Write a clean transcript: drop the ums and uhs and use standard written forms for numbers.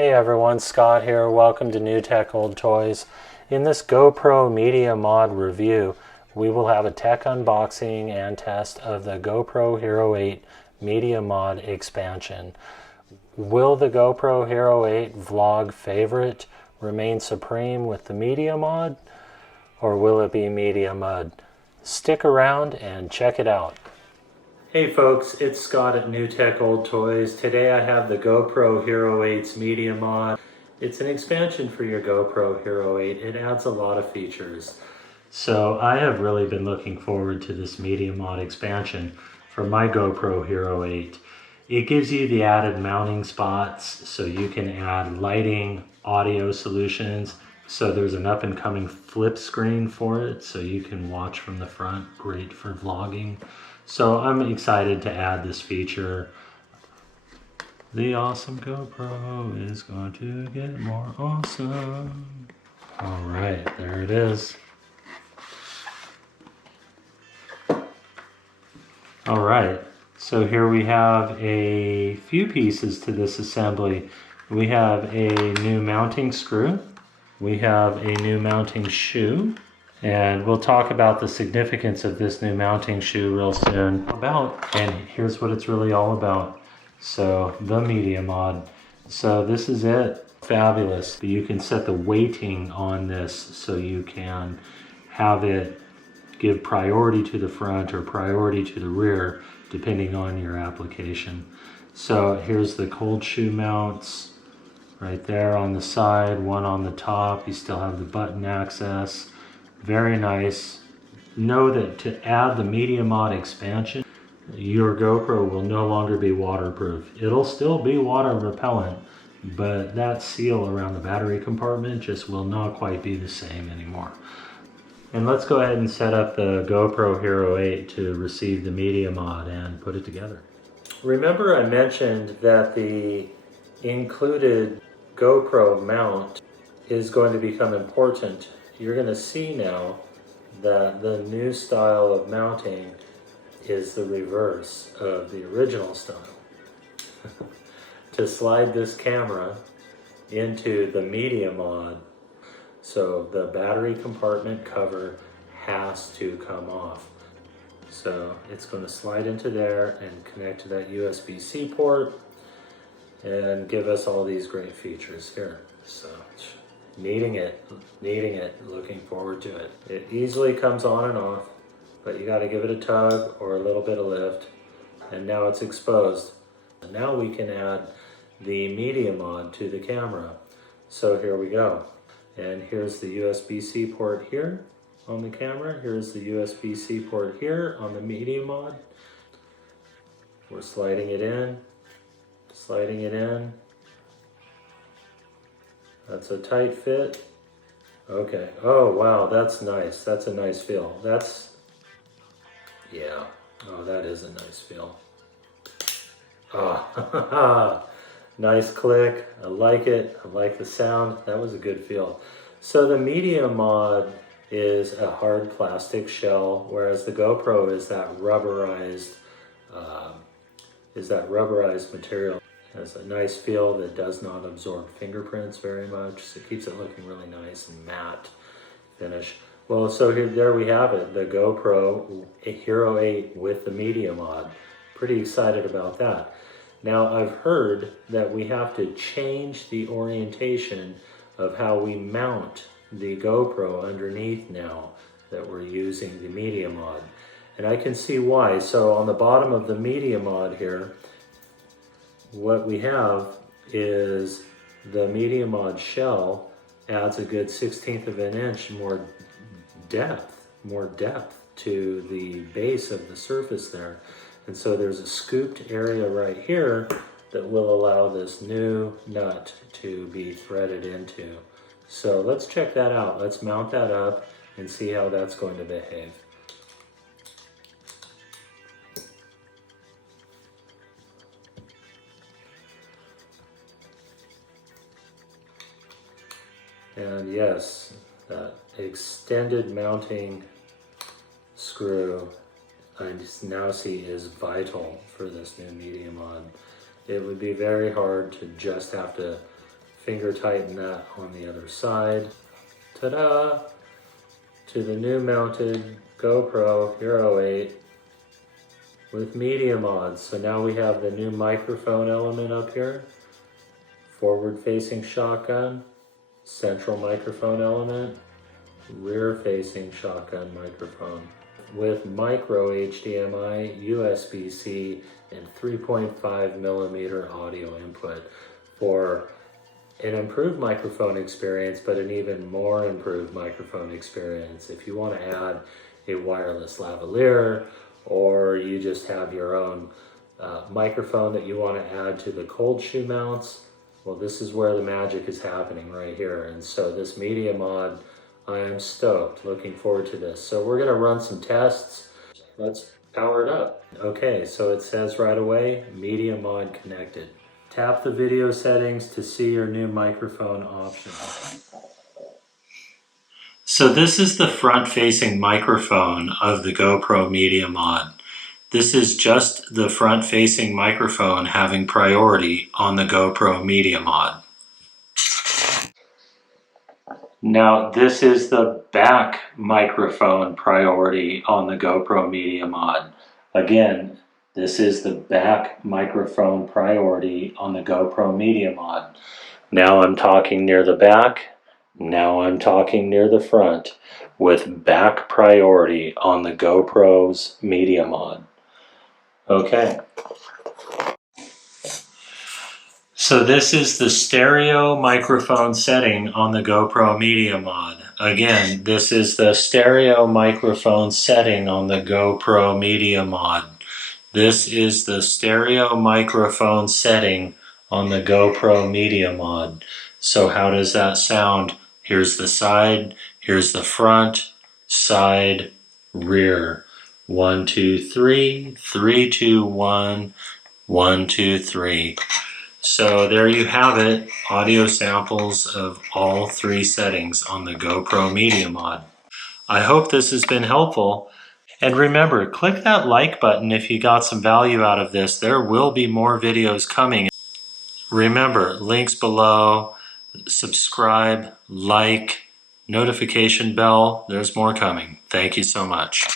Hey everyone, Scott here. Welcome to New Tech Old Toys. In this GoPro Media Mod review, we will have a tech unboxing and test of the GoPro Hero 8 Media Mod expansion. Will the GoPro Hero 8 vlog favorite remain supreme with the Media Mod, or will it be Media Mud? Stick around and check it out. Hey folks, it's Scott at New Tech Old Toys. Today I have the GoPro Hero 8's Media Mod. It's an expansion for your GoPro Hero 8. It adds a lot of features. So I have really been looking forward to this Media Mod expansion for my GoPro Hero 8. It gives you the added mounting spots so you can add lighting, audio solutions. So there's an up and coming flip screen for it so you can watch from the front. Great for vlogging. So I'm excited to add this feature. The awesome GoPro is going to get more awesome. All right, there it is. All right, so here we have a few pieces to this assembly. We have a new mounting screw. We have a new mounting shoe. And we'll talk about the significance of this new mounting shoe real soon. And here's what it's really all about. So the Media Mod. So this is it. Fabulous. You can set the weighting on this so you can have it give priority to the front or priority to the rear depending on your application. So here's the cold shoe mounts right there on the side, one on the top. You still have the button access. Very nice. Know that to add the Media Mod expansion, your GoPro will no longer be waterproof. It'll still be water repellent, but that seal around the battery compartment just will not quite be the same anymore. And let's go ahead and set up the GoPro Hero 8 to receive the Media Mod and put it together. Remember I mentioned that the included GoPro mount is going to become important. You're going to see now that the new style of mounting is the reverse of the original style. To slide this camera into the Media Mod, so the battery compartment cover has to come off. So it's going to slide into there and connect to that USB-C port and give us all these great features here. So needing it, looking forward to it. It easily comes on and off, but you got to give it a tug or a little bit of lift, and now it's exposed. And now we can add the Media Mod to the camera. So here we go. And here's the USB-C port here on the camera. Here's the USB-C port here on the Media Mod. We're sliding it in, sliding it in. That's a tight fit. Okay. Oh, wow, that's nice. That's a nice feel. Yeah. Oh, that is a nice feel. Ah, nice click. I like it. I like the sound. That was a good feel. So the Media Mod is a hard plastic shell, whereas the GoPro is that rubberized material. It has a nice feel that does not absorb fingerprints very much, so it keeps it looking really nice and matte finish. Well, so there we have it, the GoPro Hero 8 with the Media Mod. Pretty excited about that. Now I've heard that we have to change the orientation of how we mount the GoPro underneath now that we're using the Media Mod. And I can see why. So on the bottom of the Media Mod here, what we have is the Media Mod shell adds a good 1/16 of an inch more depth to the base of the surface there. And so there's a scooped area right here that will allow this new nut to be threaded into. So let's check that out. Let's mount that up and see how that's going to behave. And yes, that extended mounting screw I now see is vital for this new Media Mod. It would be very hard to just have to Finger tighten that on the other side. Ta-da! To the new mounted GoPro Hero 8 with Media Mod. So now we have the new microphone element up here. Forward-facing shotgun, central microphone element, rear-facing shotgun microphone with micro HDMI, USB-C, and 3.5 millimeter audio input for an improved microphone experience, but an even more improved microphone experience. If you want to add a wireless lavalier, or you just have your own microphone that you want to add to the cold shoe mounts, well, this is where the magic is happening right here. And so this Media Mod, I am stoked, looking forward to this. So we're gonna run some tests. Let's power it up. Okay, so it says right away, Media Mod connected. Tap the video settings to see your new microphone options. So this is the front-facing microphone of the GoPro Media Mod. This is just the front-facing microphone having priority on the GoPro Media Mod. Now this is the back microphone priority on the GoPro Media Mod. Again, this is the back microphone priority on the GoPro Media Mod. Now I'm talking near the back, now I'm talking near the front, with back priority on the GoPro's Media Mod. Okay. So this is the stereo microphone setting on the GoPro Media Mod. Again, this is the stereo microphone setting on the GoPro Media Mod. This is the stereo microphone setting on the GoPro Media Mod. So how does that sound? Here's the side, here's the front, side, rear. 1, 2, 3, 3, 2, 1, 1, 2, 3. So there you have it, audio samples of all three settings on the GoPro Media Mod. I hope this has been helpful. And remember, click that like button if you got some value out of this. There will be more videos coming. Remember, links below, subscribe, like, notification bell, there's more coming. Thank you so much.